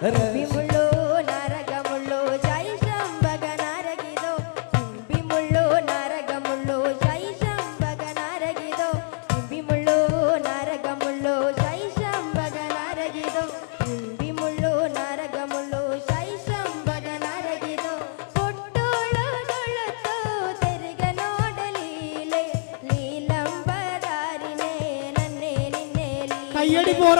മുള്ളു നരകമുള്ളു ശൈശംബകനാരകിതോ മുള്ളു നരകമുള്ളു ശൈശംബകനാരകിതോ മുള്ളു നരകമുള്ളു ശൈശംബകനാരകിതോ മുള്ളു നരകമുള്ളു ശൈശംബകനാരകിതോ പൊട്ടോളു തൊഴുത്തു തിരികനോടലീലെ ലീലംബരാരിനെ നന്നെ നിന്നെ കയ്യടി പോറ